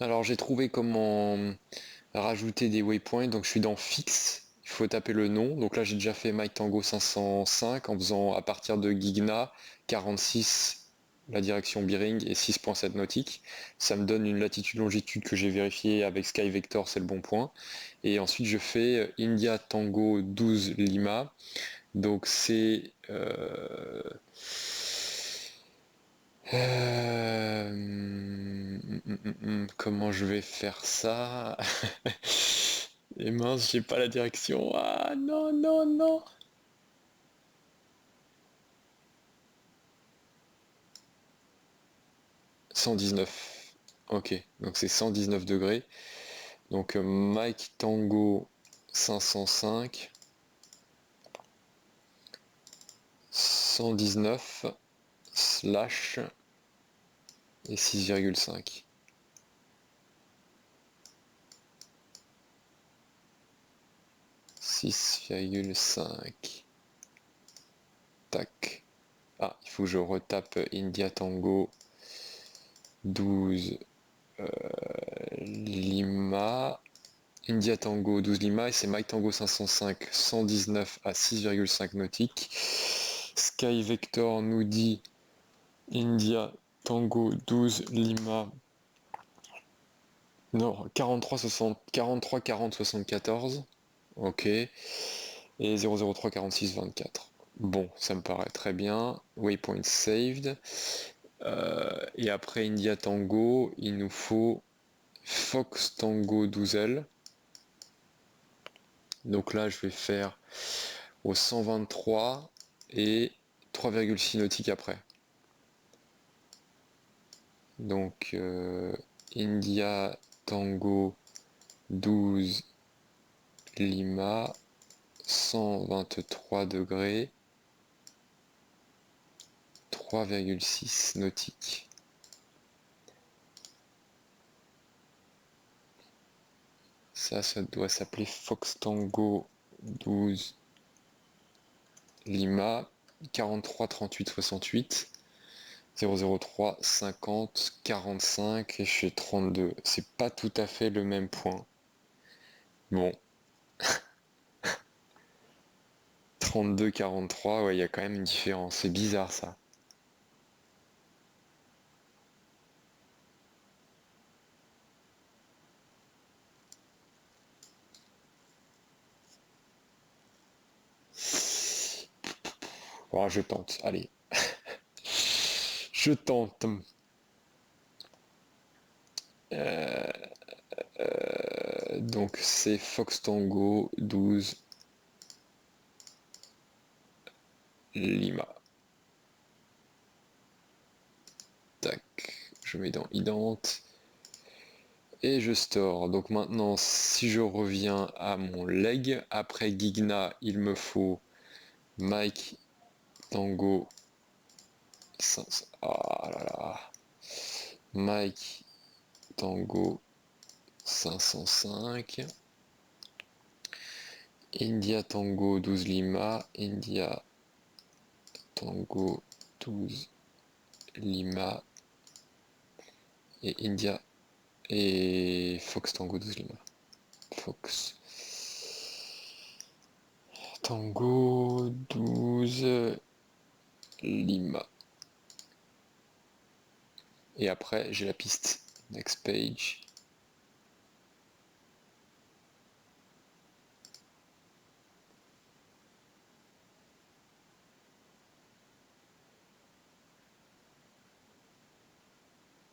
Alors j'ai trouvé comment rajouter des waypoints, donc je suis dans fixe, il faut taper le nom, donc là j'ai déjà fait Mike Tango 505 en faisant à partir de Gigna 46 la direction Bearing et 6.7 nautique, ça me donne une latitude longitude que j'ai vérifié avec Sky Vector, c'est le bon point, et ensuite je fais India Tango 12 Lima, donc c'est comment je vais faire ça? Et mince, j'ai pas la direction. Ah non, non, non. 119. Ok, donc c'est 119 degrés. Donc Mike Tango 505, 119 slash et 6,5. 6,5. Tac. Ah, il faut que je retape India Tango 12 Lima. India Tango 12 Lima et c'est Mike Tango 505 119 à 6,5 nautiques. Sky Vector nous dit India Tango 12 Lima. Non, 43 60 43 40 74. Ok. Et 003 46 24. Bon, ça me paraît très bien. Waypoint saved. Et après India Tango, il nous faut Fox Tango 12L. Donc là, je vais faire au 123 et 3,6 nautiques après. Donc India Tango 12 Lima 123 degrés 3,6 nautiques. Ça doit s'appeler Fox Tango 12 Lima 43 38 68 003 50 45 et je fais 32. C'est pas tout à fait le même point. Bon, 32 43, ouais, il y a quand même une différence. C'est bizarre ça. Bon, je tente. Allez, je tente. Donc c'est Fox Tango 12 Lima. Tac, je mets dans Ident et je store. Donc maintenant, si je reviens à mon leg, après Gigna, il me faut Mike Tango 500. Ah là là. Mike Tango 505. India Tango 12 Lima. India Tango 12 Lima. Et India et Fox Tango 12 Lima. Fox Tango 12 Lima. Et après, j'ai la piste. Next page.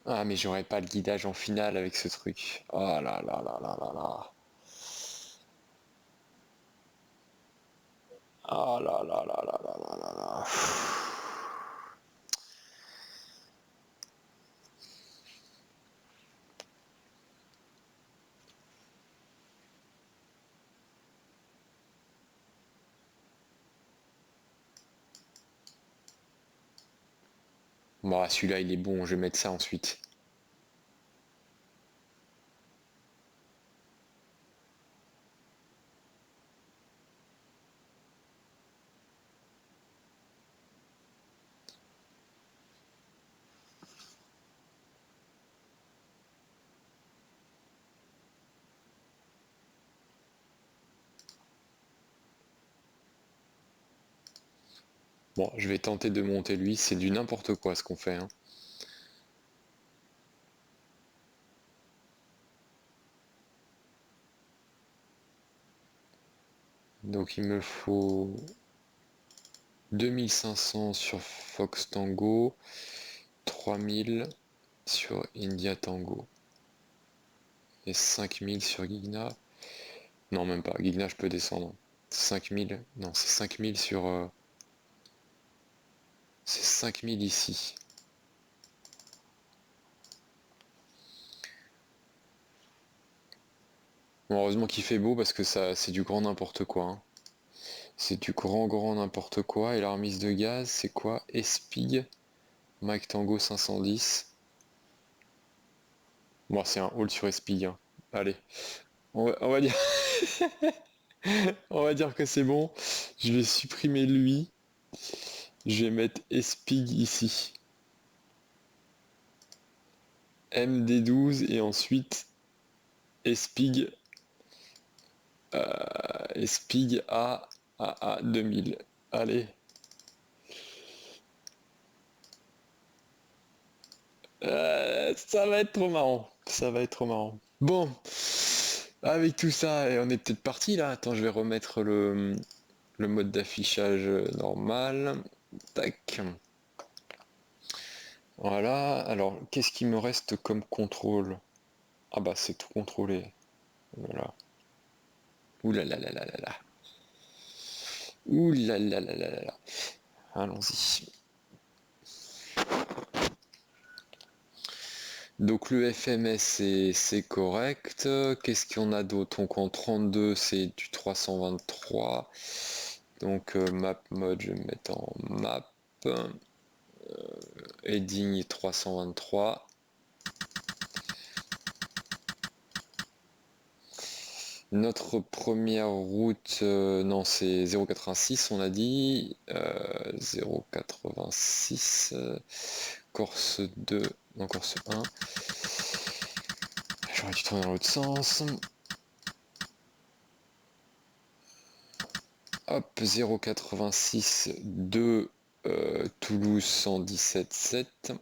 Ah, mais j'aurais pas le guidage en finale avec ce truc. Oh là là là là là là. Oh là là là là là là là là. Bon, celui-là, il est bon. Je vais mettre ça ensuite. Bon, je vais tenter de monter lui, c'est du n'importe quoi ce qu'on fait, hein. Donc il me faut 2500 sur Fox Tango, 3000 sur India Tango et 5000 sur Gigna. Non, même pas. Gigna, je peux descendre. 5000. Non, c'est 5000 sur... c'est 5000 ici. Bon, heureusement qu'il fait beau parce que ça, c'est du grand n'importe quoi, hein. C'est du grand n'importe quoi. Et la remise de gaz, c'est quoi? Espig. Mike Tango 510. Bon, c'est un hold sur Espig, hein. Allez, on va dire... on va dire que c'est bon. Je vais supprimer lui. Je vais mettre Espig ici. MD12 et ensuite Espig. Espig à 2000. Allez. Ça va être trop marrant. Ça va être trop marrant. Bon. Avec tout ça, on est peut-être parti là. Attends, je vais remettre le mode d'affichage normal. Tac. Voilà. Alors, qu'est-ce qui me reste comme contrôle? Ah bah, c'est tout contrôlé. Voilà. Ouh là là là là là là. Ouh là là là là là là. Allons-y. Donc le FMS c'est correct. Qu'est-ce qu'il y en a d'autre? Donc en 32 c'est du 323. Donc map mode je vais mettre en map. Heading 323. Notre première route, non c'est 086 on a dit. 086. Corse 2, non Corse 1. J'aurais dû tourner dans l'autre sens. Hop, 086 2 Toulouse 117,7.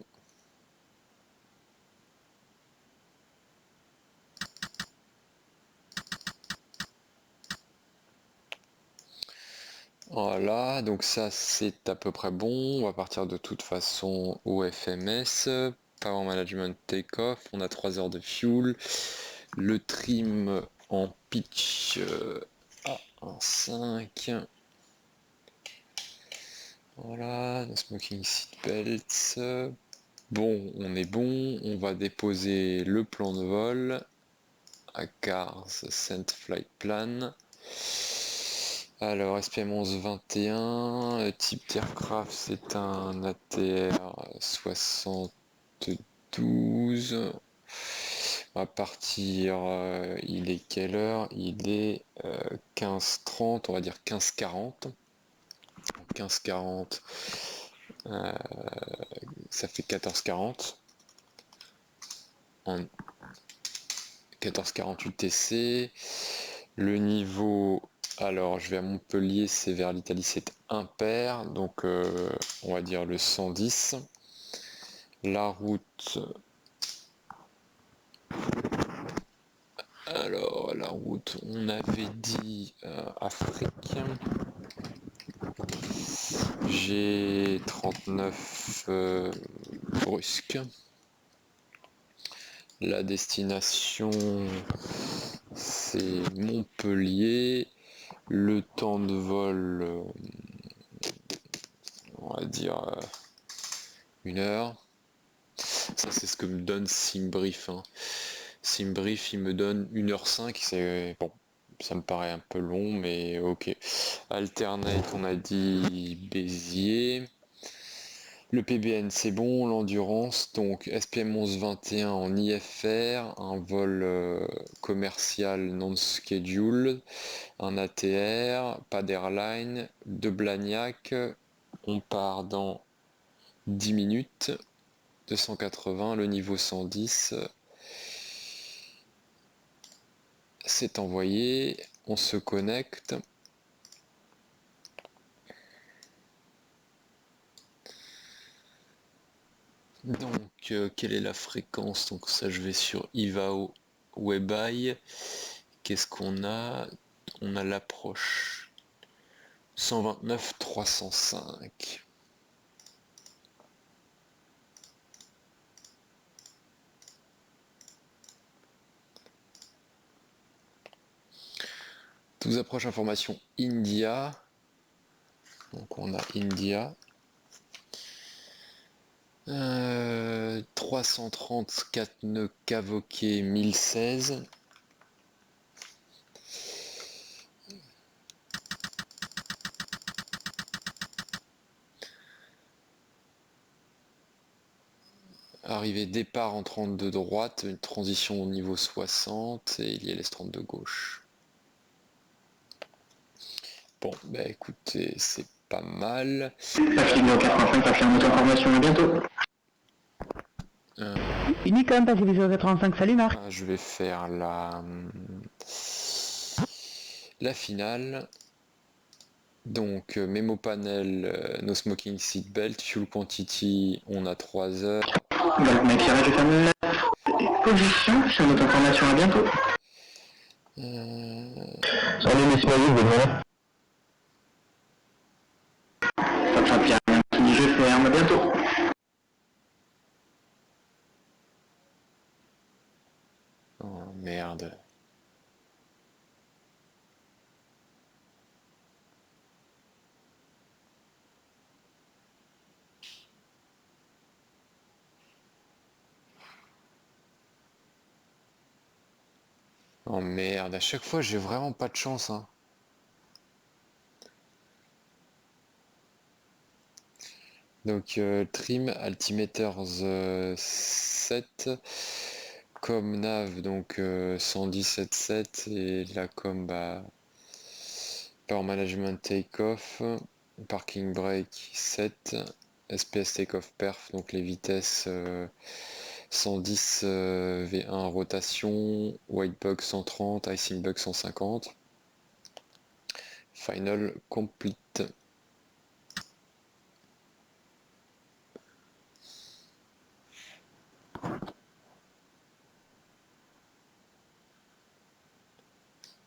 Voilà, donc ça c'est à peu près bon. On va partir de toute façon au FMS. Power Management Takeoff, on a 3 heures de fuel. Le trim en pitch à 1,5. Voilà, no smoking seatbelts. Bon, on est bon. On va déposer le plan de vol à Cars Send Flight Plan. Alors, SPM 1121, type d'aircraft, c'est un ATR 72. On va partir, il est quelle heure? Il est 15h30, on va dire 15h40. 15h40, ça fait 14h40. En 14h48 TC. Le niveau, alors je vais à Montpellier, c'est vers l'Italie, c'est impair, donc on va dire le 110. La route, alors la route, on avait dit Afrique. J'ai 39 brusque. La destination, c'est Montpellier. Le temps de vol, on va dire 1 heure. Ça, c'est ce que me donne Simbrief, hein. Simbrief, il me donne 1h05. C'est bon, ça me paraît un peu long, mais ok. Alternate, on a dit Béziers. Le PBN, c'est bon. L'endurance, donc SPM 1121 en IFR, un vol commercial non-scheduled, un ATR, pas d'airline, de Blagnac. On part dans 10 minutes. 280, le niveau 110. C'est envoyé. On se connecte. Donc, quelle est la fréquence? Donc ça, je vais sur IVAO WebEye. Qu'est-ce qu'on a? On a l'approche 129 305. Tous approches information India. Donc on a India. 334 nœuds cavoqués 1016. Arrivée départ en 32 droite, une transition au niveau 60 et il y a l'S30 de gauche. Bon, bah écoutez, c'est pas mal. Affilié au 85, affirme votre information, à bientôt. Unicom, passez au 85, salut Marc. Je vais faire la finale. Donc, Memo Panel, No Smoking Seatbelt, Fuel Quantity, on a 3 heures. Golf Mike Sierra, je ferme la position, sur notre information, à bientôt. Salut messieurs, bonjour. Top Pierre, je ferme, à bientôt. Oh merde. Oh merde, à chaque fois j'ai vraiment pas de chance, hein. Donc trim altimeters 7 com nav donc 117.7 et la com power management take-off, parking brake 7, SPS take-off perf, donc les vitesses 110 V1 rotation, white bug 130, icing bug 150, final complete.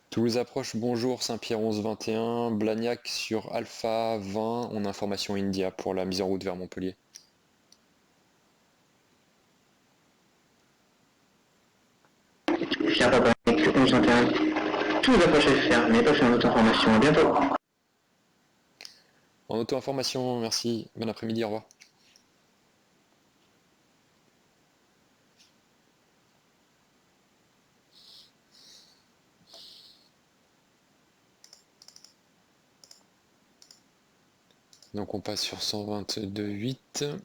Toulouse approche, bonjour, Saint-Pierre 1121, Blagnac sur Alpha 20, on a information India pour la mise en route vers Montpellier. Pierre Papa, 1121. Tous les approches fermées, passez en notre information, à bientôt. En auto-information, merci, bon après-midi, au revoir. Donc on passe sur 122.8.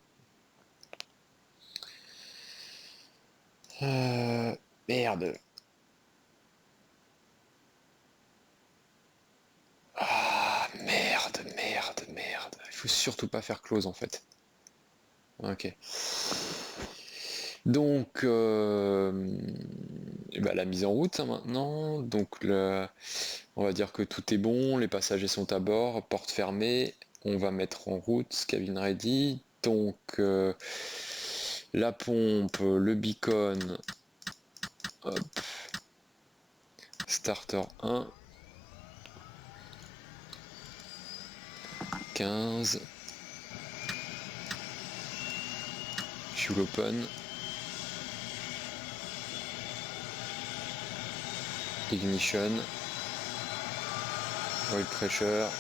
Merde. Ah, merde. Il faut surtout pas faire close en fait. Ok. Donc, la mise en route hein, maintenant. Donc, on va dire que tout est bon, les passagers sont à bord, porte fermée. On va mettre en route, cabine ready. Donc, la pompe, le beacon, hop, starter 1, 15, fuel open, ignition, oil pressure,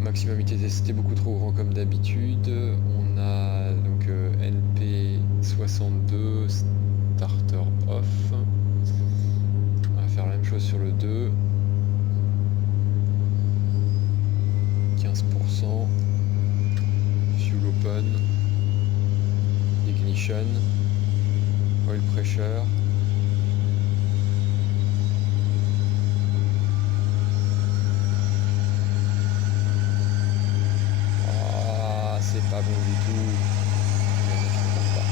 maximum ITT, c'était beaucoup trop grand comme d'habitude. On a donc NP62 starter off. On va faire la même chose sur le 2. 15%. Fuel open. Ignition. Oil pressure. pas bon du tout. Mais je ne pars pas.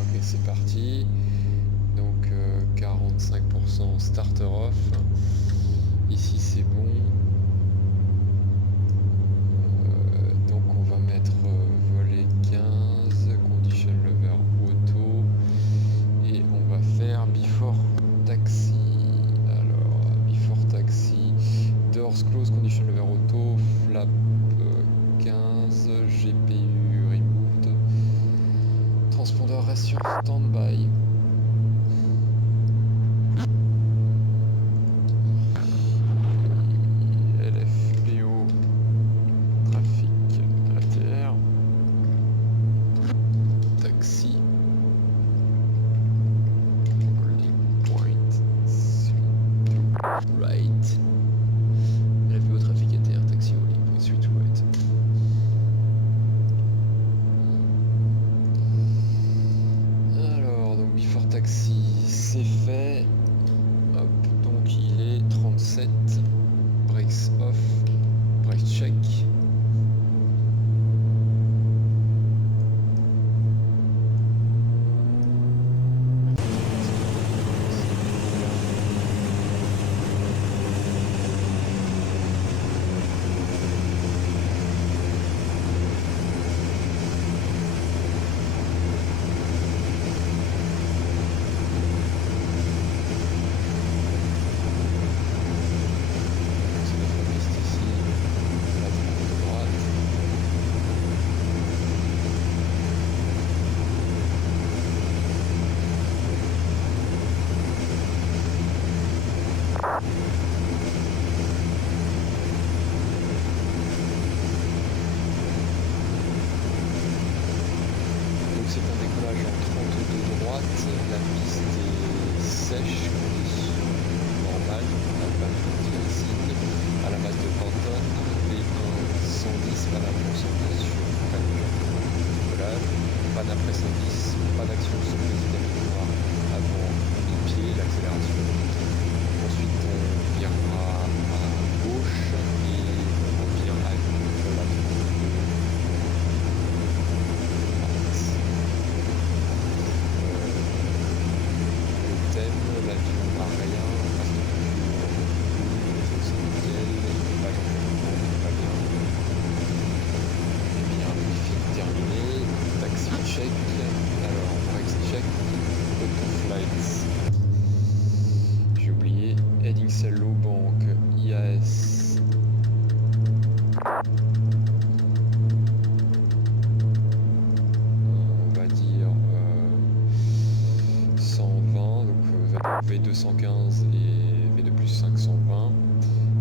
Ok, c'est parti. Donc 45% starter off. Ici c'est bon. Donc on va mettre volet 15, condition lever auto. Et on va faire before taxi. Alors, before taxi, doors close, condition lever auto, flap 15, GPU removed, transpondeur reste sur standby. LFPO, trafic ATR, taxi. Right. LFPO trafic ATR, taxi holding point suite to right. Alors, donc before taxi, c'est fait. Hop, donc il est 37. Brakes off. Brakes check. C'est un décollage en 32 droite, la piste est sèche, condition normale, on n'a pas de ici, à la base de Panton, V1 110, panne après 110 sur décollage, panne après 110, pas d'action sur les idées avant mi-pied, l'accélération. Ensuite on virera à gauche et on revient à droite. L'avion n'a rien, reste c'est nickel, l'équipage en fait pas bien. Et bien, briefing terminé, taxi check, alors brakes check, auto flights. J'ai oublié, heading cell low bank, IAS. On va dire 120, donc V215 et V2 plus 520.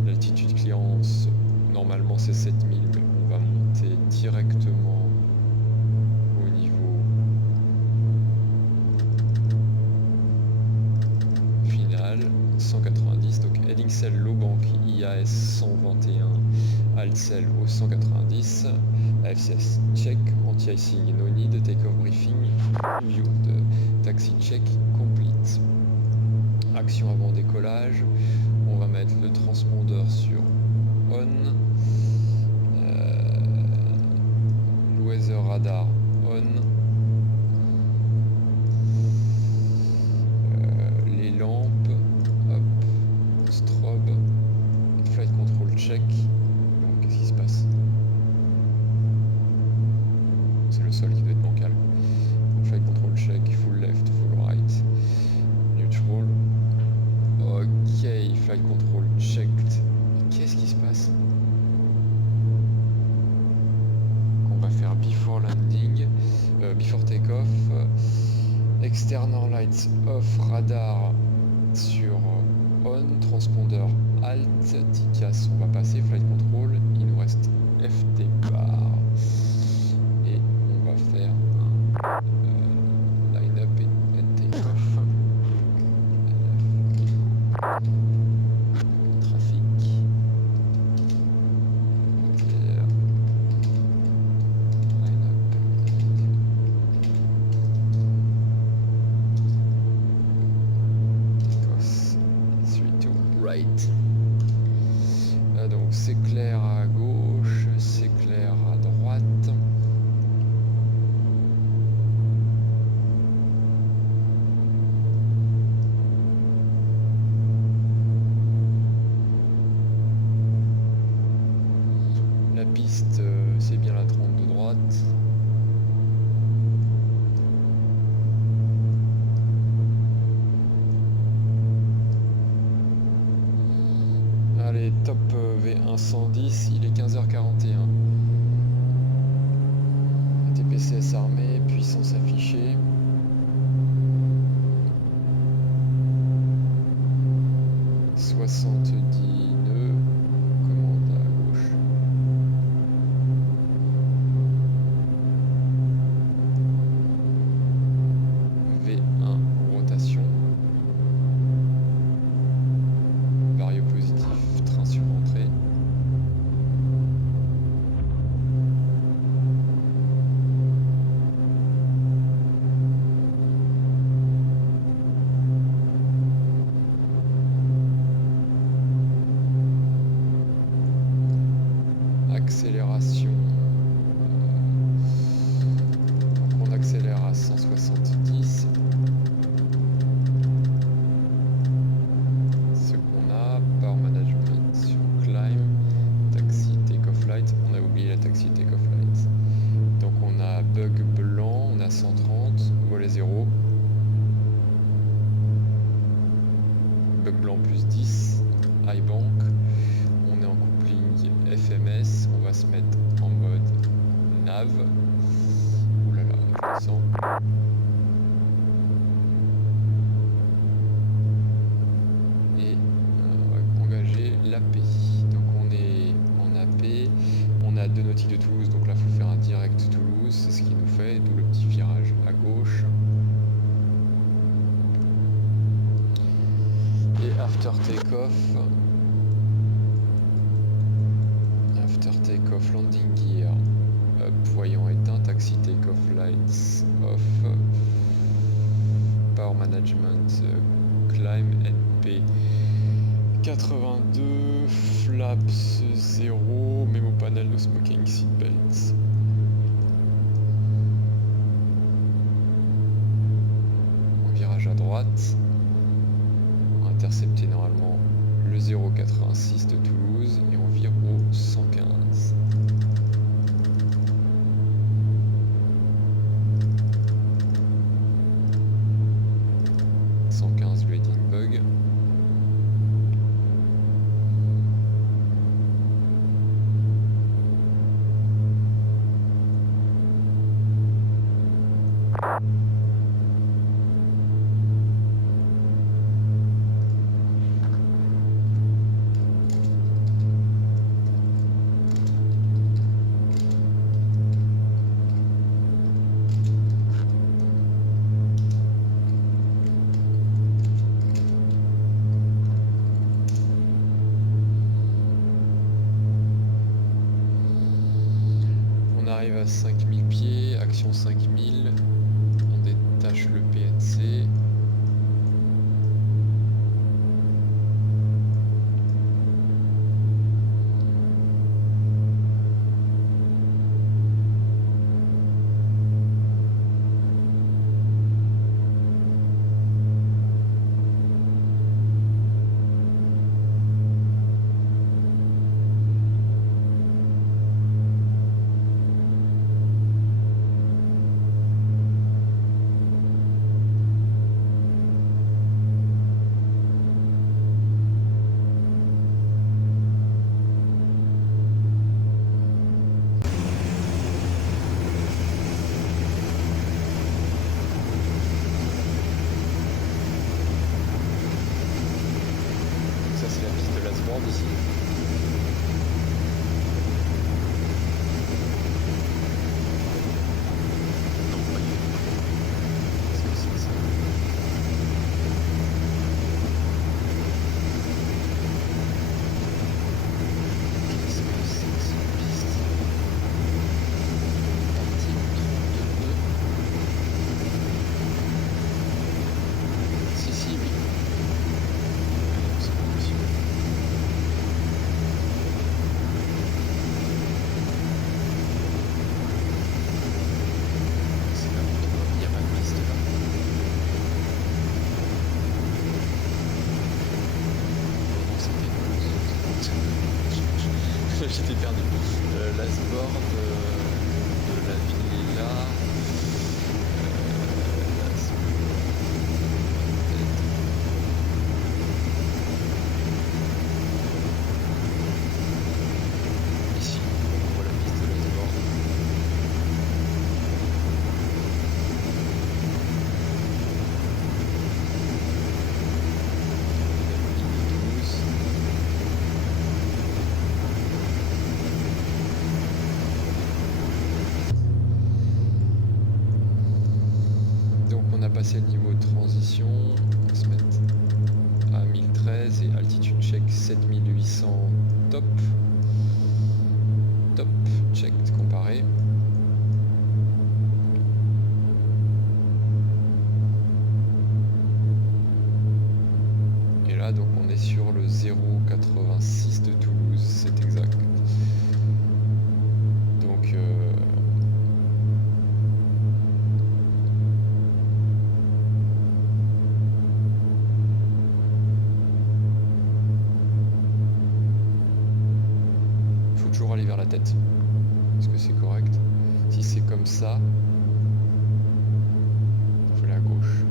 L'altitude clearance, normalement c'est 7000, mais on va monter directement au niveau final, 190. Donc heading cell low bank IAS 121, alt cell au 190, AFCS check, anti-icing no need, take-off briefing, view de taxi check complete. Action avant décollage, on va mettre le transpondeur sur on, le weather radar on, les lampes, hop, strobe, flight control check. Qu'est-ce qui se passe? C'est le sol qui doit être bancal. Donc, flight control check, full left, full right, neutral. Ok, flight control checked. Qu'est-ce qui se passe? On va faire before landing, before take-off, external lights off, radar sur on, transpondeur alt, TICAS on va passer, flight control, il nous reste FT bar. Et on va faire un line-up et take-off. Trafic. Line-up. right. Donc c'est clair à gauche, c'est clair à droite. La piste, c'est bien la 30 de droite. Allez, top V1 110, il est 15h41. TPCS armé, puissance affichée. « 70 nœuds, commande à gauche. V1, rotation. Vario positif, train sur entrée. Accélération. Donc on accélère à 170. Ce qu'on a, power management sur climb, taxi take-off light. On a oublié la taxi take-off light. Donc on a bug blanc, on a 130, volet 0. Bug blanc plus 10, high bank. On est en coupling FMS, on va se mettre en mode nav. Oulala, je le sens. Et on va engager l'API. Donc on est en AP, on a 2 nautiques de Toulouse, donc là il faut faire un direct Toulouse, c'est ce qu'il nous fait, d'où le petit virage à gauche. Et after take-off, take-off, landing gear up, voyant éteint, taxi take-off lights off, power management, climb NP 82, flaps 0, memo panel, no smoking, seatbelts. Virage à droite, on va intercepter normalement le 086 de Toulouse et on vire au 115. Leading bug. Arrive à 5000 pieds, action 5000, on détache le PNC. Ici. Si, oui. C'est pas possible. passer le niveau de transition, on va se mettre à 1013 et altitude check 7800, top. Top, check, comparé. Et là donc on est sur le 0,86 de Toulouse, c'est exact. Donc faut toujours aller vers la tête. Est-ce que c'est correct? Si c'est comme ça, il faut aller à gauche.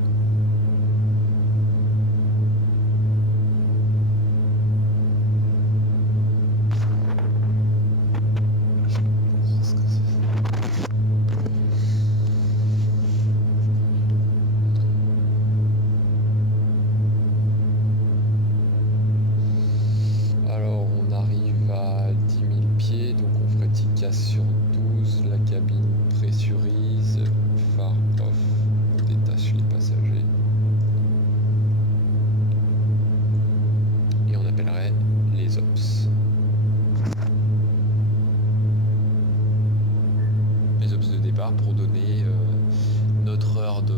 Alors on arrive à 10 000 pieds, donc on ferait TICAS sur 12, la cabine pressurise, phare off, on détache les passagers. Et on appellerait les ops. Les ops de départ pour donner notre heure de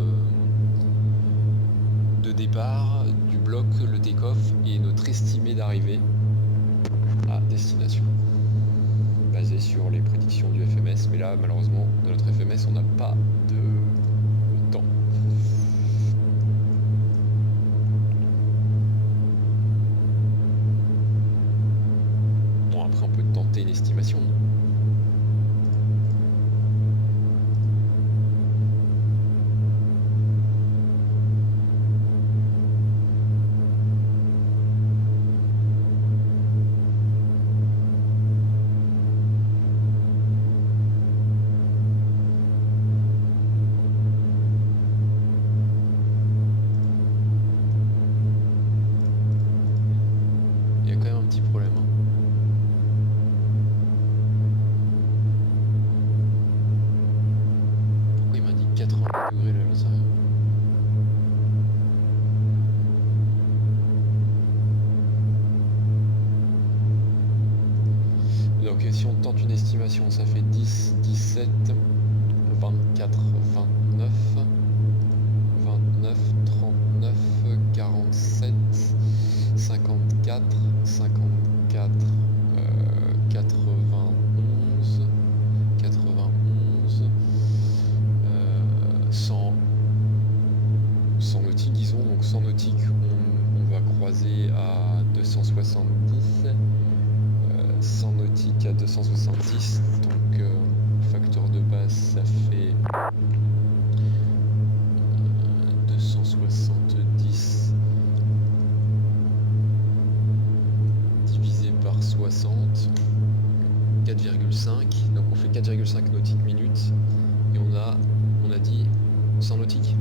départ du bloc, le take-off et notre estimé d'arrivée à destination, basé sur les prédictions du FMS, mais là malheureusement de notre FMS on n'a pas de temps. Bon, après on peut tenter une estimation. Il y a quand même un petit problème, hein. Pourquoi il m'indique 80 degrés là, j'en sais rien. Donc si on tente une estimation, ça fait 10, 17, 24, 29, 29, 39, 47, 54, 54, 91, 91, 100 nautiques disons, donc 100 nautiques on va croiser à 270, 100 nautiques à 270, donc facteur de base ça fait 270 divisé par 60, 4,5, donc on fait 4,5 nautiques minutes et on a dit 100 nautiques.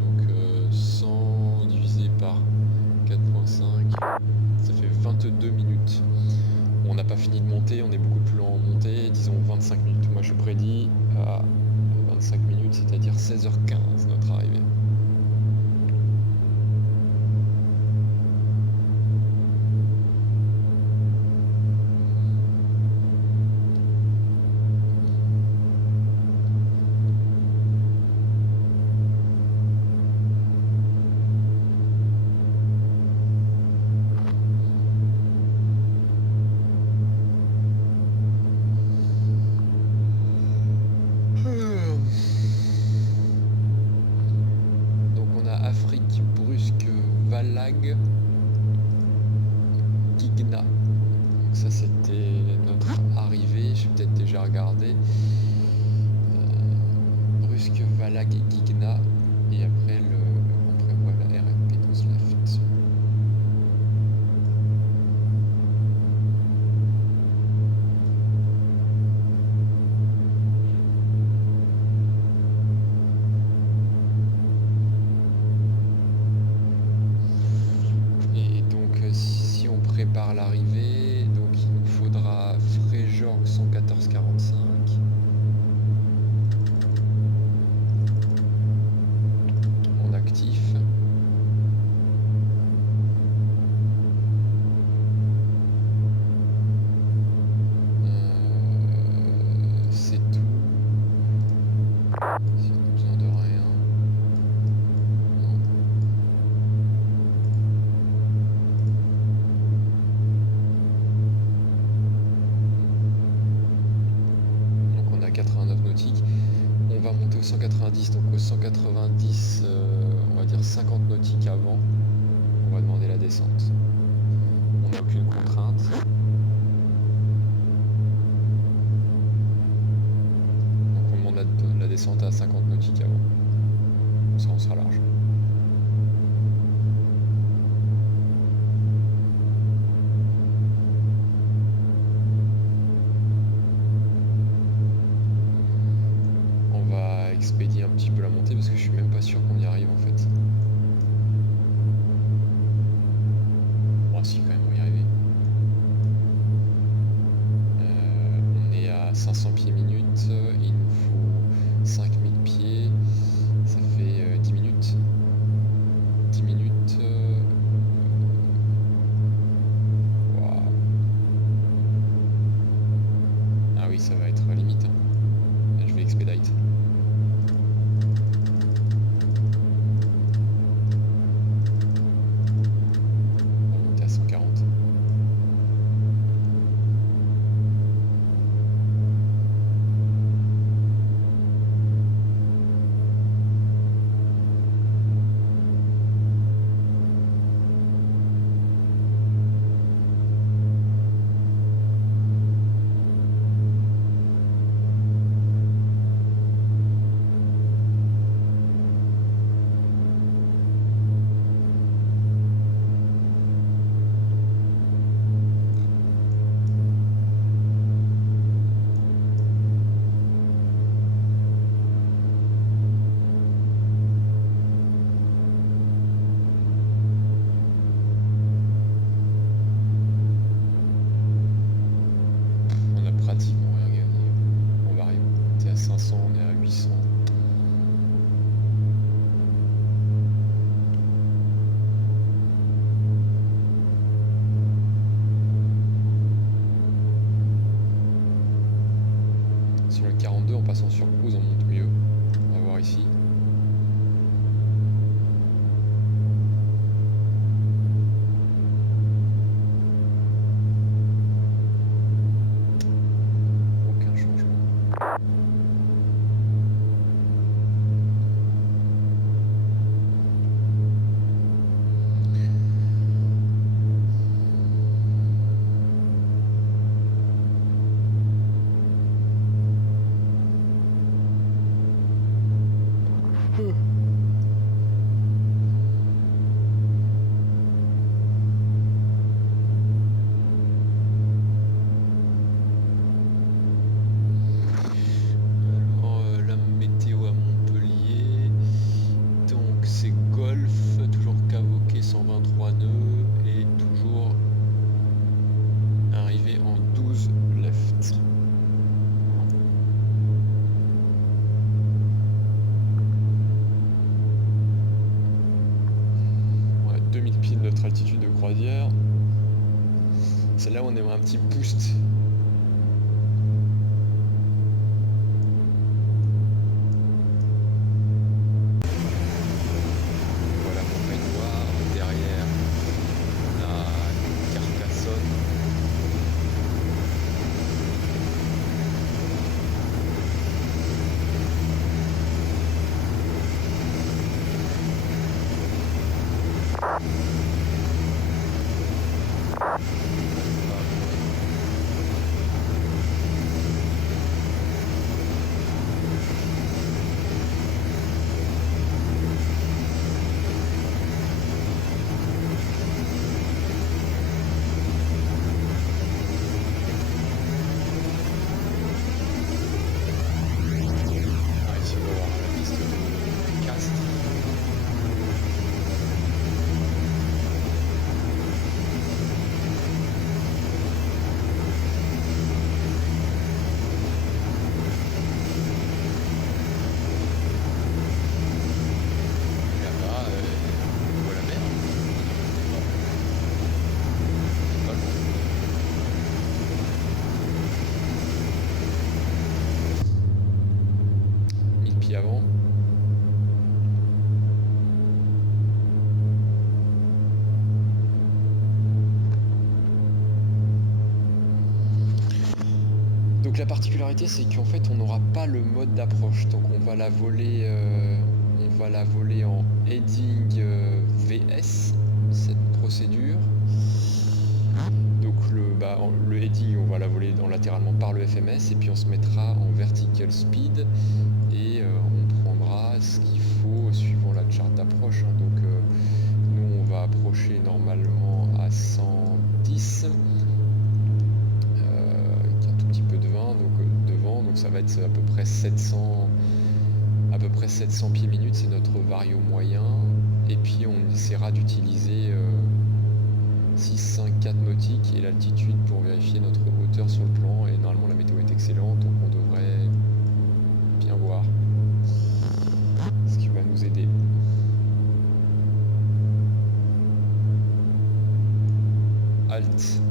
Donc 100 divisé par 4,5, ça fait 22 minutes. On n'a pas fini de monter, on est beaucoup plus lent en montée, disons 25 minutes. Moi je prédis à 25 minutes, c'est-à-dire 16h15 notre arrivée. Donc on a Afrique, Brusque, Valag, Gigna. Donc ça c'était notre arrivée, j'ai peut-être déjà regardé. Brusque, Valag et Gigna. Et après on prévoit la RFP 12 left. Et donc si on prépare l'arrivée, donc il nous faudra Fréjorg 114,45. Si on a besoin de rien. Non. Donc on a 89 nautiques. On va monter au 190, donc au 190, on va dire 50 nautiques avant. On va demander la descente. On n'a aucune contrainte. Donc on demande la descente à 50 nautiques avant. Ça on sera large. On va expédier un petit peu la montée parce que je suis même pas sûr qu'on y arrive en fait. Bon si quand même on va y arriver. On est à 500 pieds minutes, il nous faut 5000 pieds, ça fait 10 minutes. 10 minutes. Waouh. Ah oui, ça va être limite. Hein. Là, je vais expedite. On va monter à 140. On a pratiquement rien gagné. On va arriver. On est à 500, on est à 800. Sur le 42, en passant sur cruise, on monte mieux. On va voir ici. Aucun changement. Alors, la météo à Montpellier, donc c'est Golf, toujours cavoqué 123 nœuds et toujours arrivé en 12 left. On a 2000 pieds de notre altitude de croisière. C'est là où on aimerait un petit boost. Voilà Montagne Noire, derrière on a Carcassonne. petit avant. Donc la particularité c'est qu'en fait on n'aura pas le mode d'approche, donc on va la voler en heading VS, cette procédure. Donc le heading on va la voler latéralement par le FMS et puis on se mettra en vertical speed et on prendra ce qu'il faut suivant la charte d'approche. Donc nous on va approcher normalement à 110. Donc ça va être à peu près 700 pieds minutes, c'est notre vario moyen, et puis on essaiera d'utiliser 6, 5, 4 nautiques et l'altitude pour vérifier notre hauteur sur le plan, et normalement la météo est excellente, donc on devrait bien voir, ce qui va nous aider. Halt.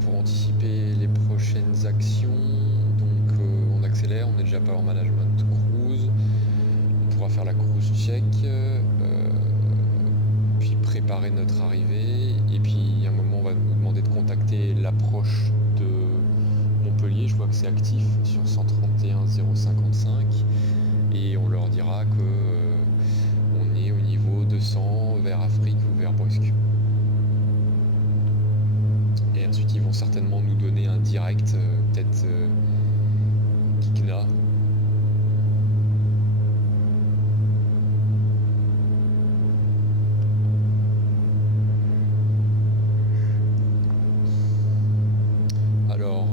Pour anticiper les prochaines actions, donc on accélère, on est déjà pas en management cruise, on pourra faire la cruise check, puis préparer notre arrivée, et puis à un moment on va nous demander de contacter l'approche de Montpellier. Je vois que c'est actif sur 131 055 et on leur dira que on est au niveau 200 vers Afrique ou vers Brusque. Et ensuite ils vont certainement nous donner un direct, peut-être Gigna. Alors,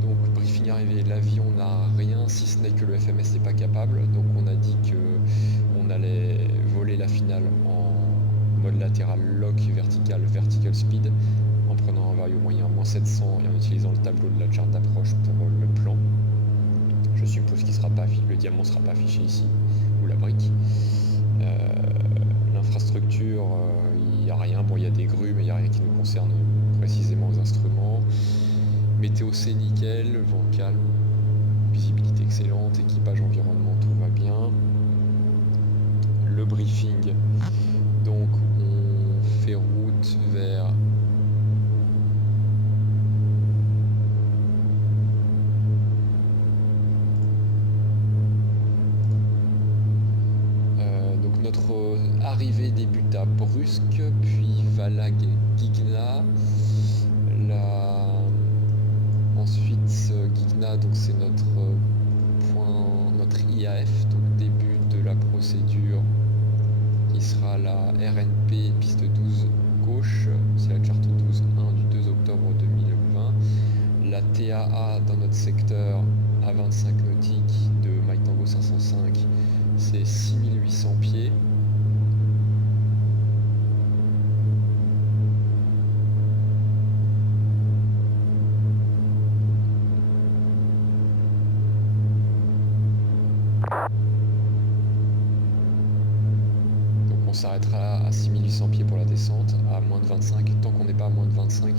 donc briefing arrivé, l'avion n'a rien si ce n'est que le FMS n'est pas capable, donc on a dit que on allait voler la finale en mode latéral lock vertical speed en prenant un vario moyen à -700 et en utilisant le tableau de la charte d'approche pour le plan. Je suppose qu'il sera pas le diamant ne sera pas affiché ici, ou la brique. L'infrastructure, il n'y a rien, bon il y a des grues mais il n'y a rien qui nous concerne précisément aux instruments. Météo c'est nickel, vent calme, visibilité excellente, équipage environnement tout va bien. Le briefing, donc on fait route vers donc notre arrivée débute à Brusque, puis Valag Gigna. Ensuite Gigna, donc c'est notre point, notre IAF, donc début de la procédure qui sera la RNP piste 12 gauche, c'est la charte 12.1 du 2 octobre 2020. La TAA dans notre secteur à 25 nautiques de Mike Tango 505, c'est 6800 pieds. On s'arrêtera à 6800 pieds pour la descente, à moins de 25, tant qu'on n'est pas à moins de 25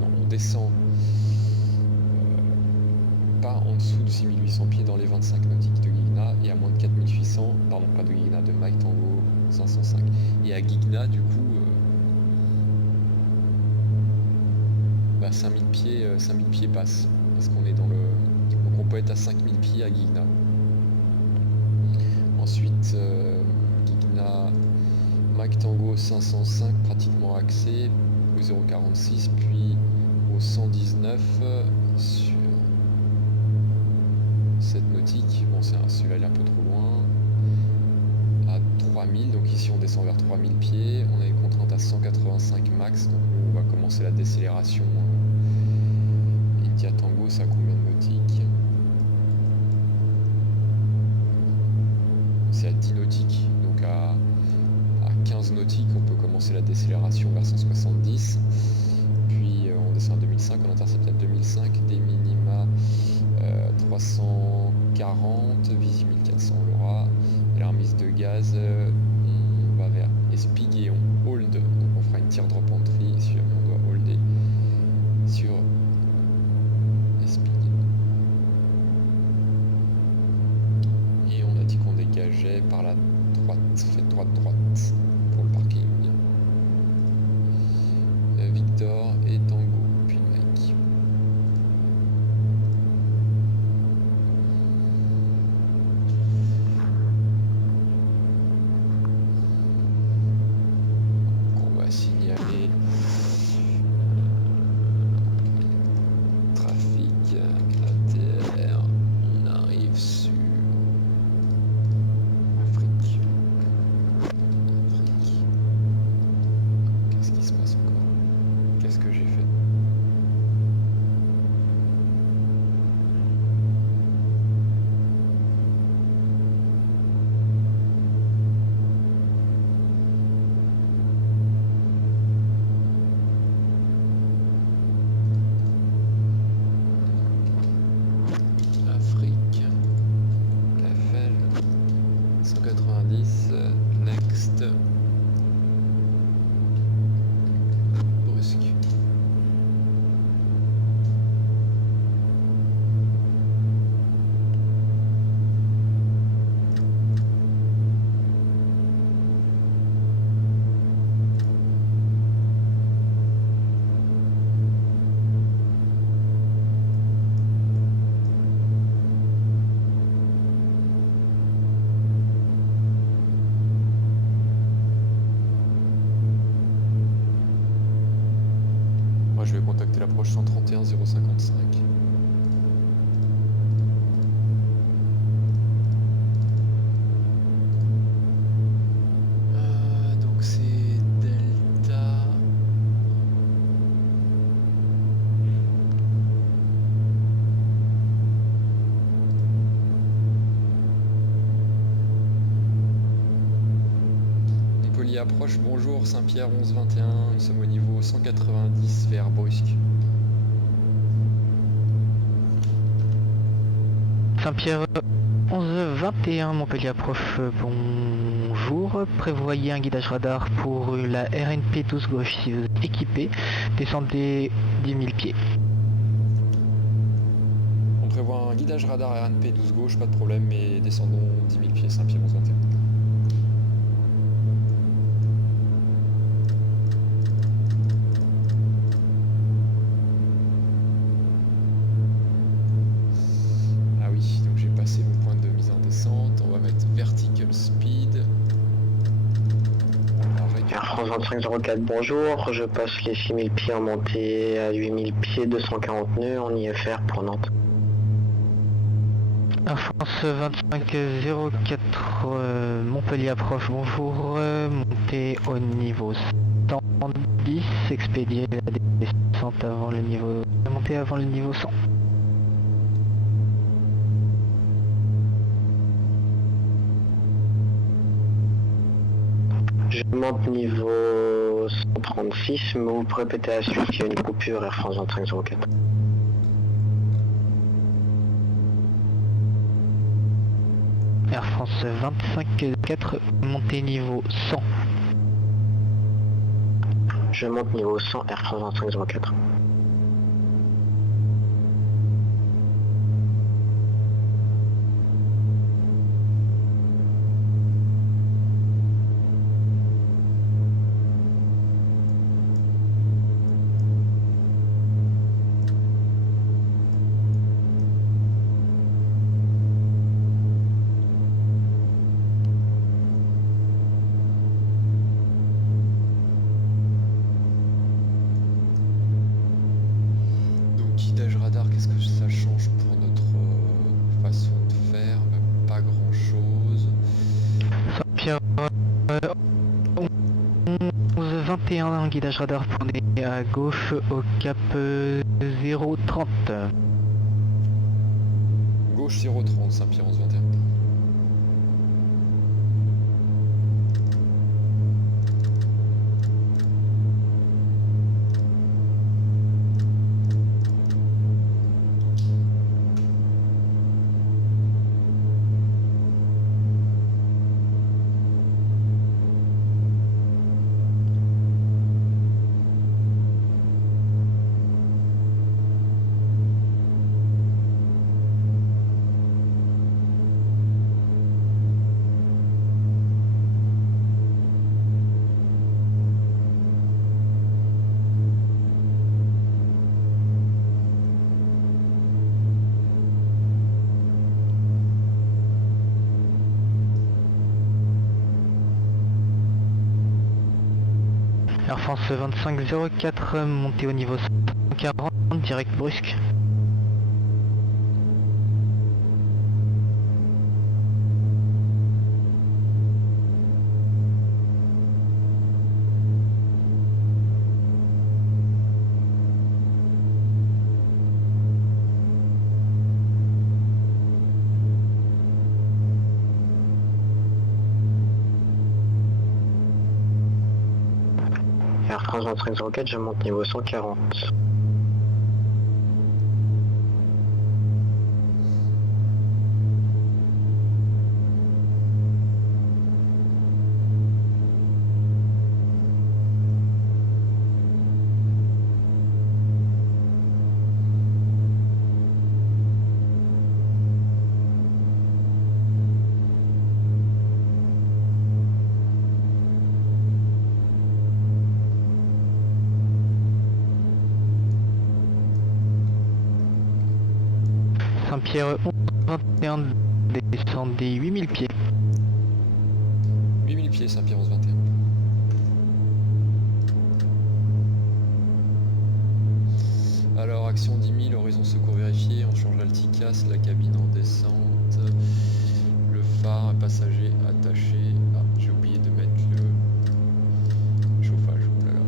non, on descend pas en dessous de 6800 pieds dans les 25 nautiques de Gigna, et à moins de 4800, pardon, pas de Gigna, de Mike Tango 505. Et à Gigna, du coup, 5000 pieds passent, parce qu'on est dans le... Donc on peut être à 5000 pieds à Gigna. Ensuite, Gigna, Mike Tango 505 pratiquement axé au 0,46, puis au 119 sur cette nautique. Bon, celui-là il est un peu trop loin. À 3000, donc ici on descend vers 3000 pieds, on a une contrainte à 185 max, donc nous on va commencer la décélération. India Tango, c'est à combien de nautiques? C'est à 10 nautiques, donc à 15 nautiques on peut commencer la décélération vers 170, puis on descend à 2005, on intercepte à 2005, des minima 340, visi 1400 on l'aura, et la remise de gaz, on va vers Espig et on hold, donc on fera une teardrop entry si jamais on doit holder sur Espig. Et on a dit qu'on dégageait par la droite, faites droite pour le parking. Victor et Tango, puis Mike. Donc on va signaler trafic ATR, on arrive sur Afrique. Qu'est-ce qui se passe encore? Qu'est-ce que j'ai fait? Afrique, Cafel, 190, next, brusque. Moi je vais contacter l'approche 131 055. Donc c'est Delta. Montpellier approche, bonjour, Saint-Pierre 1121, nous sommes au niveau 190 vers Brusque. Saint-Pierre 1121, Montpellier approche, bonjour. Prévoyez un guidage radar pour la RNP 12 gauche si vous êtes équipé. Descendez 10 000 pieds. On prévoit un guidage radar RNP 12 gauche, pas de problème, mais descendons 10 000 pieds, Saint-Pierre 1121. Ah oui, donc j'ai passé mon point de mise en descente, on va mettre vertical speed. On va réduire. Air France 2504, bonjour. Je passe les 6000 pieds en montée à 8000 pieds, 240 nœuds en IFR pour Nantes. Air France 2504, Montpellier approche, bonjour. Montez au niveau 110, expédiez la descente avant le niveau... Montez avant le niveau 100. Je monte niveau 136, mais vous pouvez répéter la suite, il y a une coupure Air France 2504. Air France 2504, montez niveau 100. Je monte niveau 100 Air France 2504. Donc guidage radar, qu'est-ce que ça change pour notre façon de faire? Pas grand chose. Saint-Pierre 21, guidage radar tourné à gauche au cap 030. Gauche 030, Saint-Pierre 1121. Air France 2504, montée au niveau 140, direct brusque. Air France 2504, je monte niveau 140. Saint-Pierre 1121, descendez 8000 pieds. 8000 pieds, Saint-Pierre 1121. Alors, action 10 000, horizon secours vérifié, on change l'alticas, la cabine en descente, le phare, passager attaché. Ah, j'ai oublié de mettre le chauffage, oulala.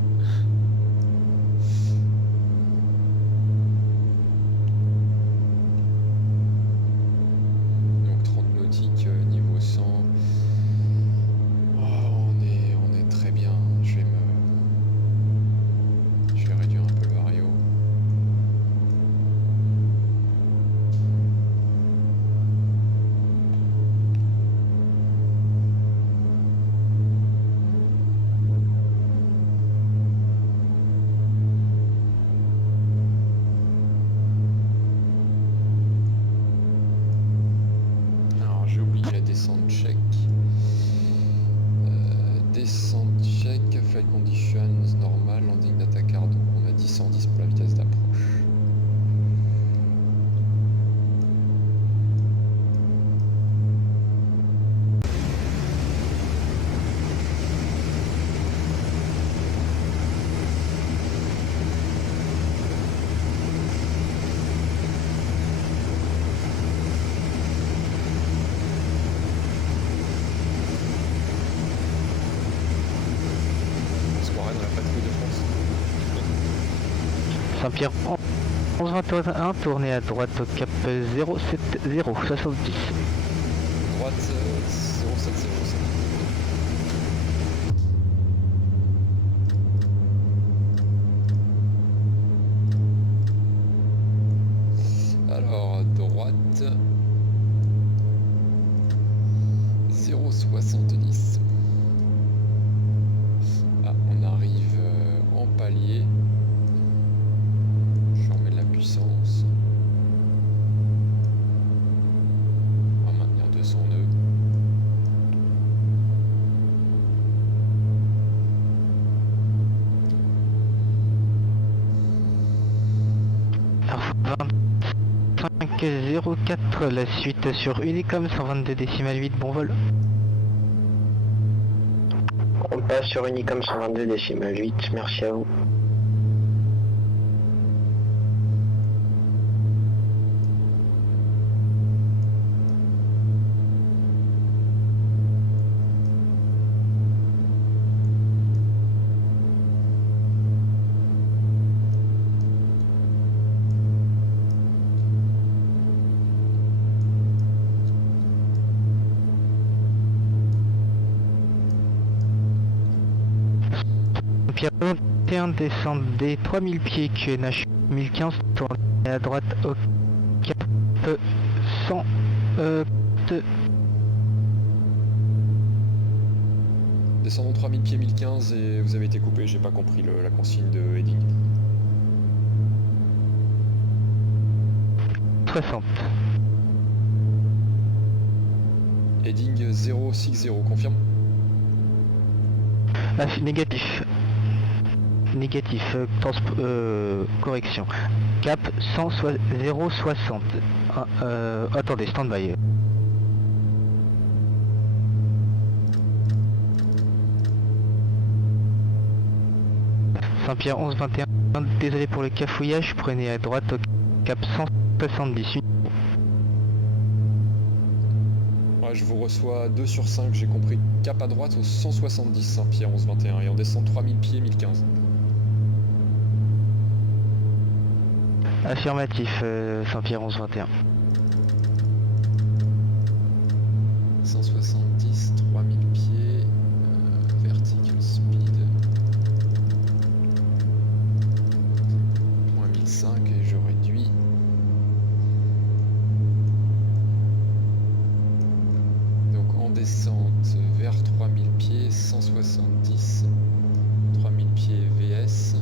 Donc 30 nautiques, niveau 100. Oh, on est très bien, je vais réduire un peu le vario. Alors j'ai oublié la descente tchèque. Descente tchèque, flight conditions normal, landing d'Atacard, donc on a dit 110 pour la vitesse d'approche. On se croirait dans la patrouille de France. Saint-Pierre 1121, tournez à droite au cap 070, 70. Droite 070. Alors, droite 070. Ah, on arrive en palier. Je remets de la puissance. On va maintenir 200 nœuds. Air 2504, la suite sur Unicom 122,8, bon vol. On passe sur Unicom 122,8, merci à vous. Saint-Pierre 21, descendez 3000 pieds QNH 1015, tournez à droite au cap 102. Descendons 3000 pieds 1015 et vous avez été coupé, j'ai pas compris la consigne de heading. 60. Heading 060, confirme. Ah, négatif. Négatif, correction. Cap 060. Attendez, stand-by. Saint-Pierre 11-21, désolé pour le cafouillage, prenez à droite au cap 170. Ouais, je vous reçois 2 sur 5, j'ai compris. Cap à droite au 170 Saint-Pierre 11-21 et on descend 3000 pieds 1015. Affirmatif, Saint-Pierre 11-21. 170, 3000 pieds, vertical speed. Moins 1005 et je réduis. Donc en descente vers 3000 pieds, 170, 3000 pieds VS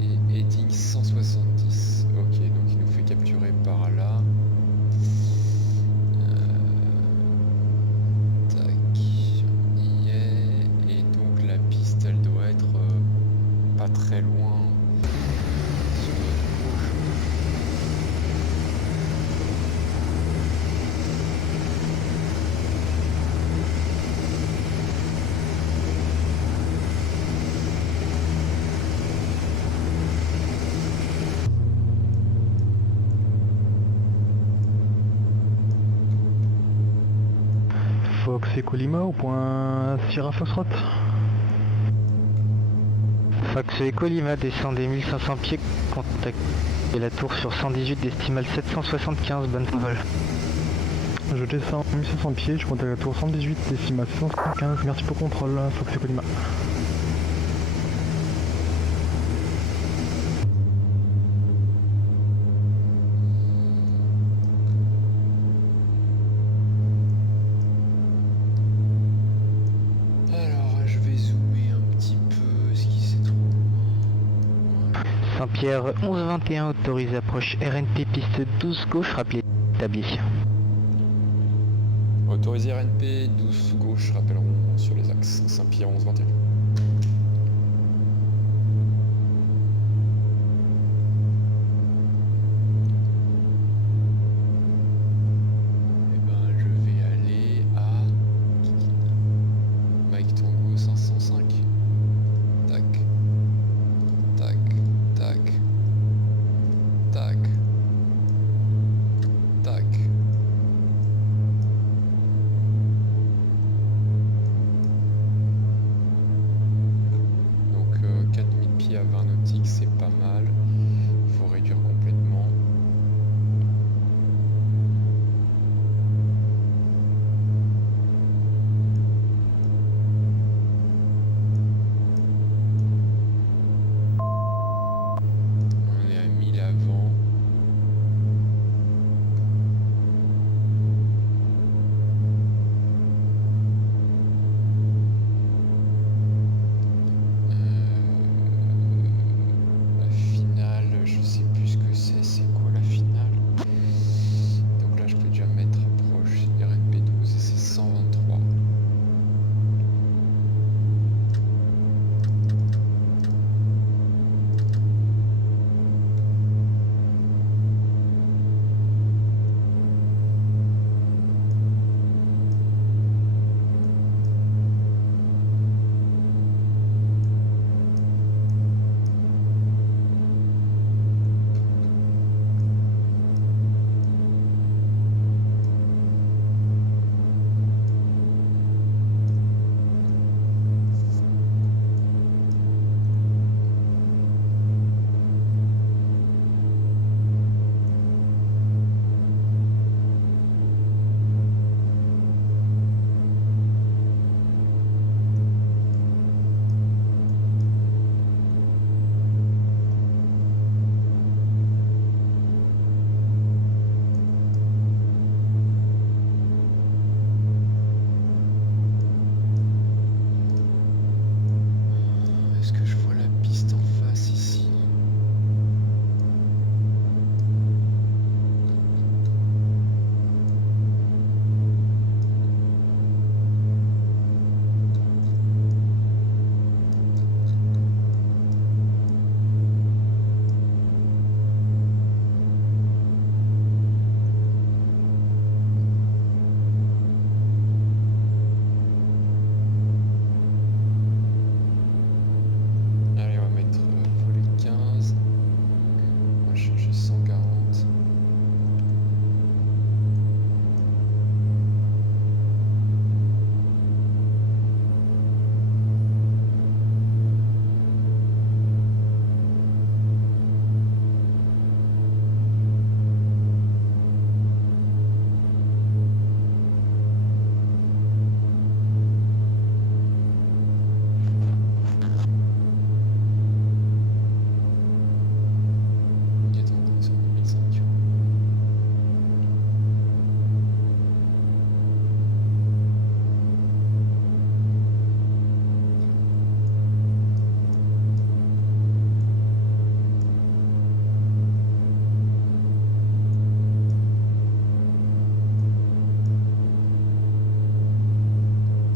et heading 170. Ok, donc il nous fait capturer par là. Tac, on y est. Et donc la piste, elle doit être pas très loin. Sur notre gauche. Fox et Colima au point Sierra Foxtrot. Fox et Colima, descendez 1500 pieds, contactez la tour sur 118, décimale 775, bonne vol. Je descends 1500 pieds, je contacte la tour 118, décimale 715, merci pour le contrôle, Fox et Colima. Alors, je vais zoomer un petit peu, est-ce qu'il c'est trop loin? Saint-Pierre 11-21, autorise approche RNP piste 12 gauche, rappelez établi. Autorisé RNP, 12 gauche, rappelleront sur les axes. Saint-Pierre 11-21. Eh ben, je vais aller à Mike Tango 505. Tac. Tac. Tac. Tac. Tac. Donc 4000 pieds à 20 nautiques, c'est pas mal. Il faut réduire complètement. On est à 1000 avant. La finale.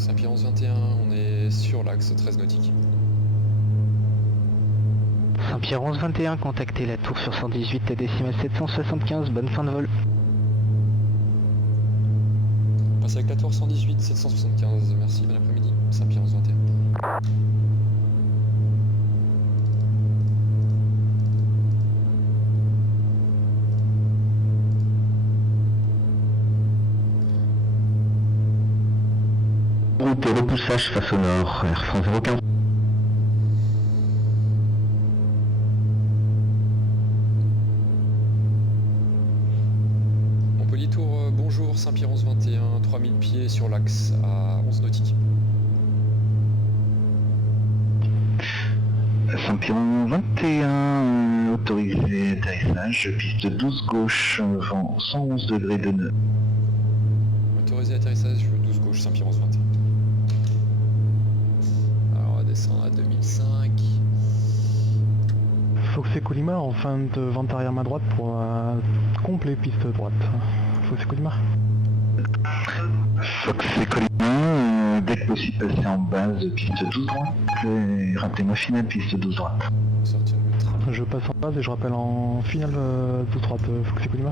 Saint-Pierre 11-21, on est sur l'axe 13 nautique. Saint-Pierre 11-21, contactez la tour sur 118 et décimale 775, bonne fin de vol. Passez avec la tour 118, 775, merci, bon après-midi. Saint-Pierre 11-21. Route et repoussage face au nord, Air France 015. Montpellier Tour, bonjour, Saint-Pierre 11-21, 3000 pieds sur l'axe à 11 nautique. Saint-Pierre 21, autorisé atterrissage, piste 12 gauche, vent 111 degrés de nœud. Autorisé atterrissage 12 gauche, Saint-Pierre 11-21. Alors on va descendre à 2005. Fox et Colima en fin de vente arrière main droite pour un complet piste droite. Fox et Colima. Fox et Colima, dès que possible passer en base, piste 12 droite, et rappelez-moi finale piste 12 droite. Sortir le train. Je passe en base et je rappelle en finale 12 droite Fox et Colima.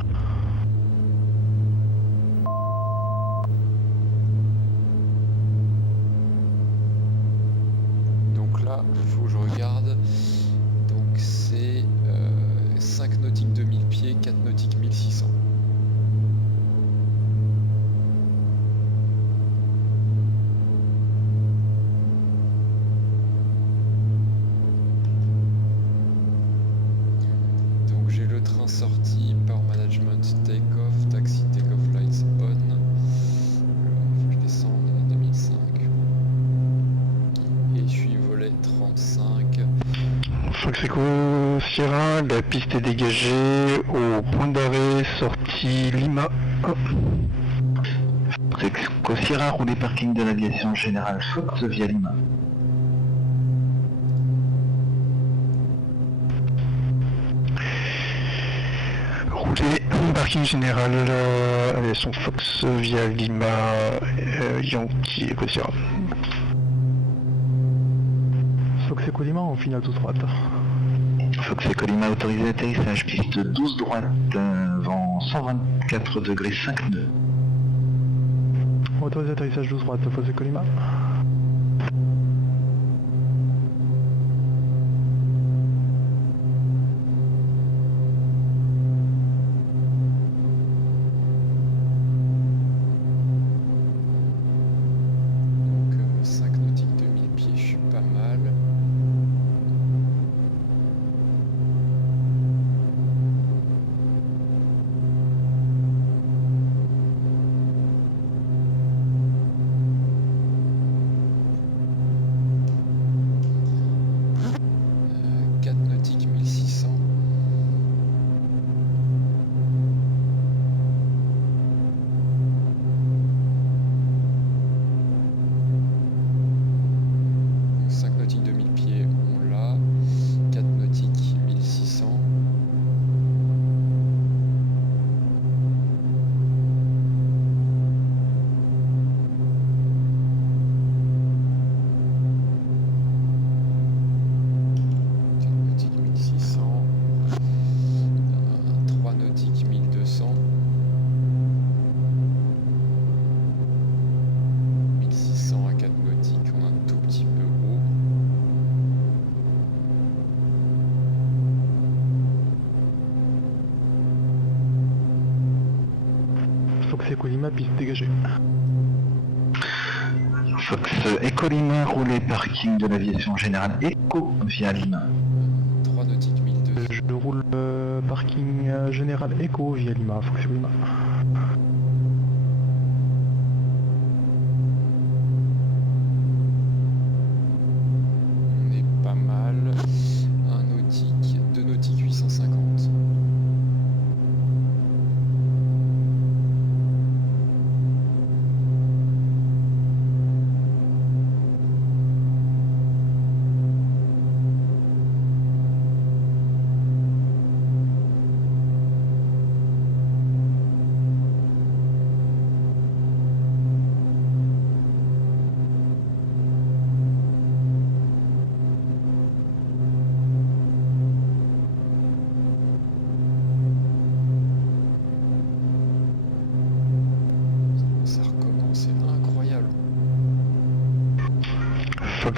Donc là, il faut que je regarde. Donc c'est 5 nautiques 2000 pieds, 4 nautiques 1600. Donc j'ai le train sorti, Power Management, Take-off, Taxi, Take-off Lights on. Alors, faut que je descende à 2005. Et je suis volet 35. Fox Echo Sierra, la piste est dégagée au point d'arrêt, sortie Lima. Fox Echo Sierra, roulé parking de l'aviation générale Fox via Lima. Roulé parking général, aviation Fox via Lima, Yankee Echo Sierra. Fox et Colima en finale 12 droite. Fox et Colima, autorisé atterrissage, piste 12 droite, vent 124 degrés 5 nœuds. Autorisé atterrissage 12 droite Fox et Colima. Donc 5 nautiques 2000 pieds, je suis pas mal. Euh, 4 nautiques 1600. Donc 5 nautiques 2000 pieds, on l'a. 4 nautiques 1600. Nautique 1600, 3 nautiques 1200, 1600 à 4 nautiques, on a un tout petit peu haut. Fox et Colima piste dégagée. Fox Echo Lima, roulé parking de l'aviation générale Echo via Lima. 3 nautiques 1200. Je roule parking général Echo via Lima. Fox et Colima. On est pas mal. 1 nautique, 2 nautiques 850.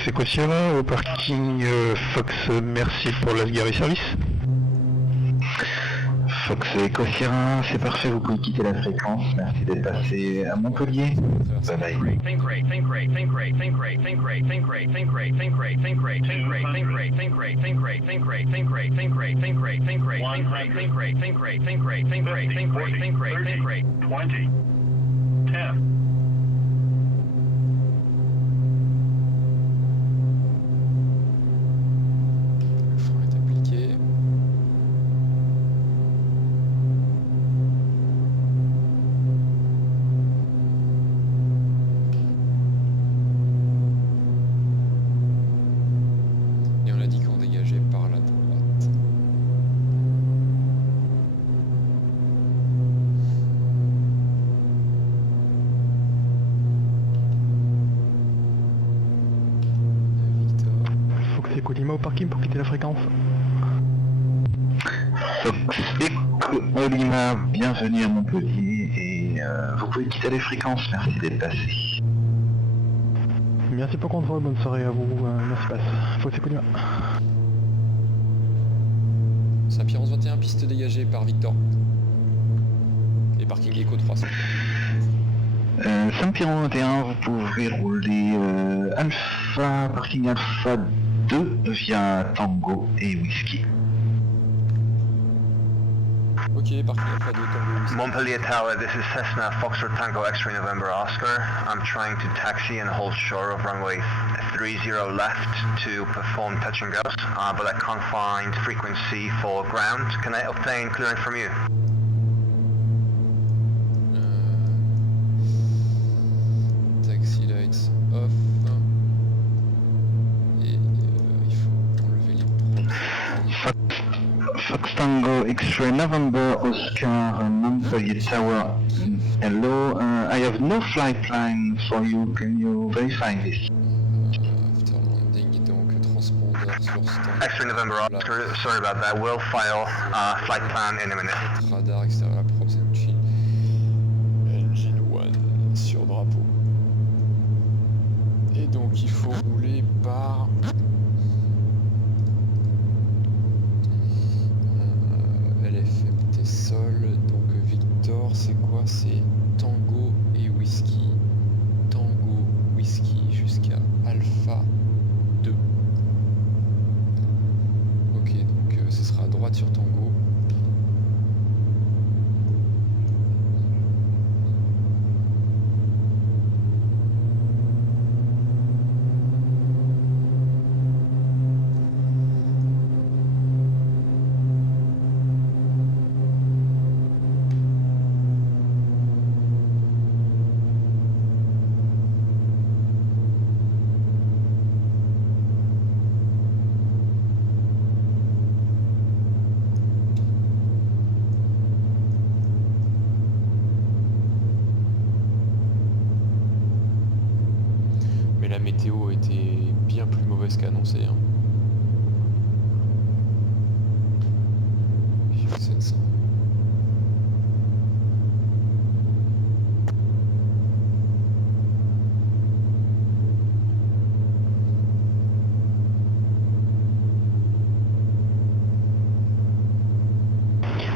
Fox Echo Sierra, au parking Fox, merci pour la Gary Service. Fox Echo Sierra, c'est parfait, vous pouvez quitter la fréquence. Merci d'être passé à Montpellier. Bye bye. Le frein est appliqué. Et on a dit qu'on dégageait par la droite. Victor. Fox Echo Lima au parking pour quitter la fréquence. Fox Echo Lima, bienvenue à Montpellier et vous pouvez quitter les fréquences. Merci d'être passé. Merci pour le contrôle, bonne soirée à vous, merci passe. Fox Echo Lima. Saint-Pierre 1121, piste dégagée par Victor. Et parking Echo 300. Saint-Pierre 21, vous pouvez rouler Alpha, parking Alpha 2 via Tango et Whisky. Ok, parking Alpha 2, Tango Whisky. Montpellier Tower, this is Cessna Foxtrot Tango X-Ray November Oscar. I'm trying to taxi and hold shore of runway 30 left to perform touch and goes, but I can't find frequency for ground. Can I obtain clearance from you? Taxi lights off. Et il faut enlever les props. Fox Tango X-Ray November Oscar Montpellier Tower. Hello, I have no flight line for you. Can you verify this? After landing, donc transpondeur sur stand. X-Ray November Oscar, sorry about that. We'll file flight plan in a minute. Radar extérieur à props engine. Engine 1 sur drapeau. Et donc il faut rouler par LFMT sol. Donc Victor, c'est quoi? C'est Tango et Whisky. Tango, Whisky jusqu'à Alpha 2. Ok, donc ce sera à droite sur Tango. Mais la météo était bien plus mauvaise qu'annoncé. Hein. C'est ça.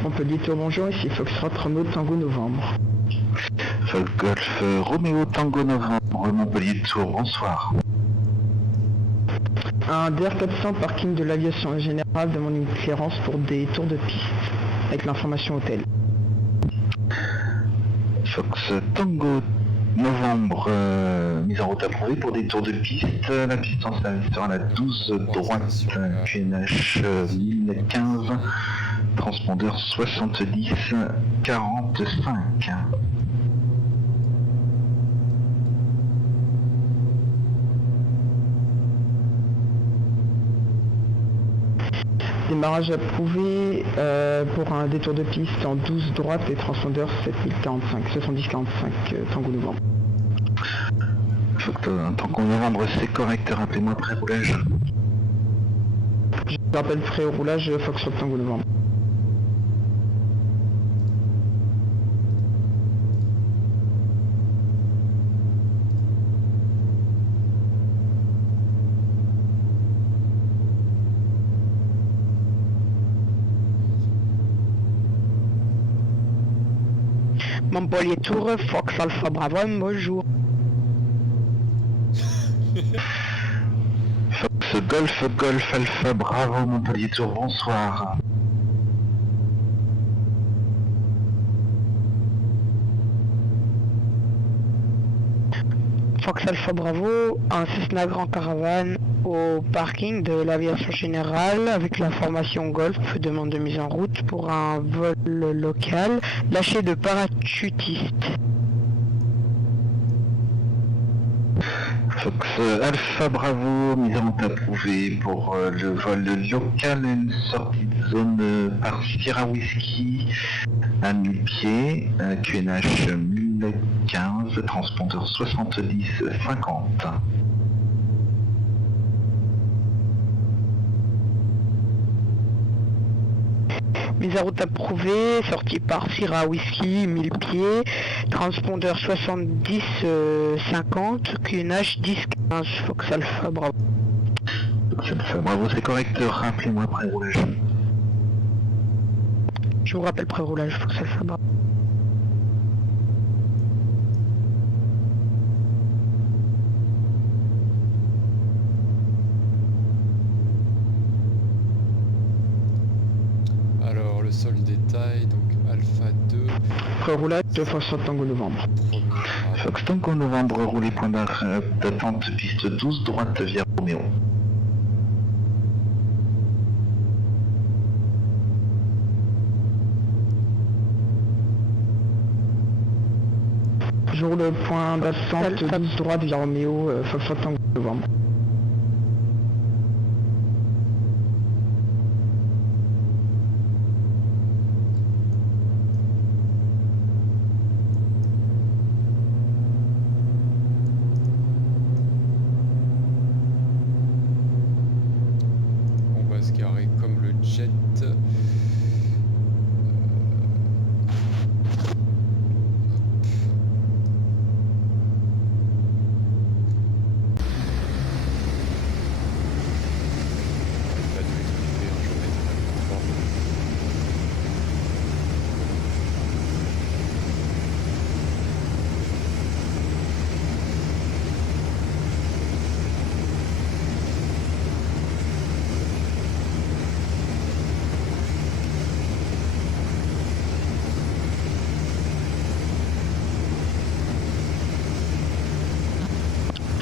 Montpellier Tour, bonjour, ici Foxtrot Romeo Tango Novembre. Fox Golf Romeo Tango Novembre Montpellier Tour, bonsoir. Un DR400 parking de l'aviation générale demande une clearance pour des tours de piste avec l'information hôtel. Fox Tango Novembre, mise en route approuvée pour des tours de piste. La piste en service sera la 12 droite, QNH 1015, transpondeur 70 45. Démarrage approuvé pour un détour de piste en 12 droite et transpondeur 7045, 7045 Tango Novembre. Tango Novembre, c'est correct, rappelez-moi pré-roulage. Je rappelle pré-roulage Foxtrot Tango Novembre. Montpellier Tour, Fox Alpha Bravo, bonjour. Fox Golf Alpha Bravo Montpellier Tour, bonsoir. Fox Alpha Bravo, un Cessna Grand Caravane au parking de l'aviation générale avec l'information Golf, demande de mise en route pour un vol local, lâché de parachutiste. Fox Alpha Bravo, mise en route approuvée pour le vol local, une sortie de zone par Sierra Whisky à 1000 pieds, QNH 1015, transpondeur 70-50. Mise en route approuvée, sortie par Sierra Whisky, 1000 pieds, transpondeur 70-50, QNH 10-15, Fox Alpha Bravo. Fox Alpha Bravo, c'est correct, rappelez-moi après roulage. Je vous rappelle pré-roulage, Fox Alpha Bravo. Alors le sol détail, donc Alpha 2. Pré-roulage de Fox Tango Novembre. Fox Tango Novembre, roulé point d'attente, piste 12, droite via Roméo. Jour le point d'attente, 12 droite via Roméo, Fox Tango Novembre. On va se garer comme le jet.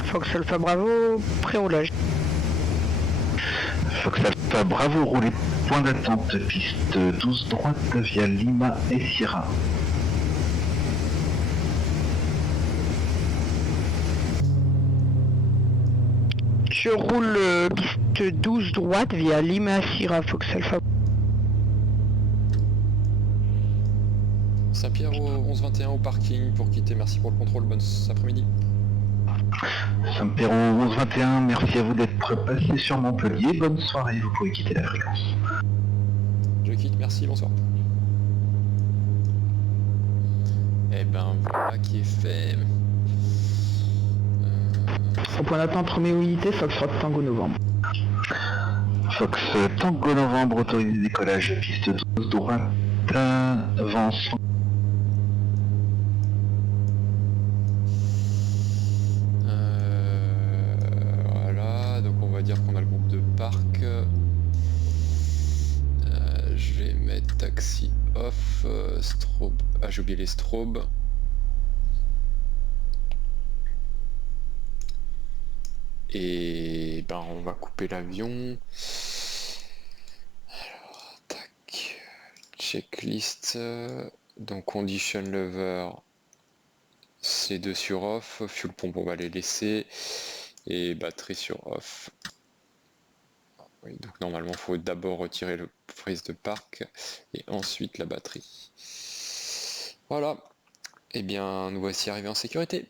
Fox Alpha Bravo, pré-roulage. Fox Alpha Bravo, roulé point d'attente, piste 12 droite via Lima et Sierra. Je roule piste 12 droite via Lima Sierra, Fox Alpha. Saint-Pierre au 11-21 au parking pour quitter. Merci pour le contrôle. Bonne après-midi. Saint-Péro 11-21, merci à vous d'être passé sur Montpellier. Bonne soirée, vous pouvez quitter la fréquence. Je quitte, merci, bonsoir. Et ben voilà qui est fait. Au point d'attente Roméo unité, Fox Tango Novembre. Fox Tango Novembre, autorisé décollage, piste 12 droite, vent. Voilà, donc on va dire qu'on a le groupe de parc. Je vais mettre taxi off, strobe. Ah, j'ai oublié les strobes. Et ben on va couper l'avion. Alors, tac, checklist. Donc condition lever, c'est 2 sur off. Fuel pompe on va les laisser. Et batterie sur off. Oui, donc normalement il faut d'abord retirer le freeze de parc et ensuite la batterie. Voilà. Et bien nous voici arrivés en sécurité.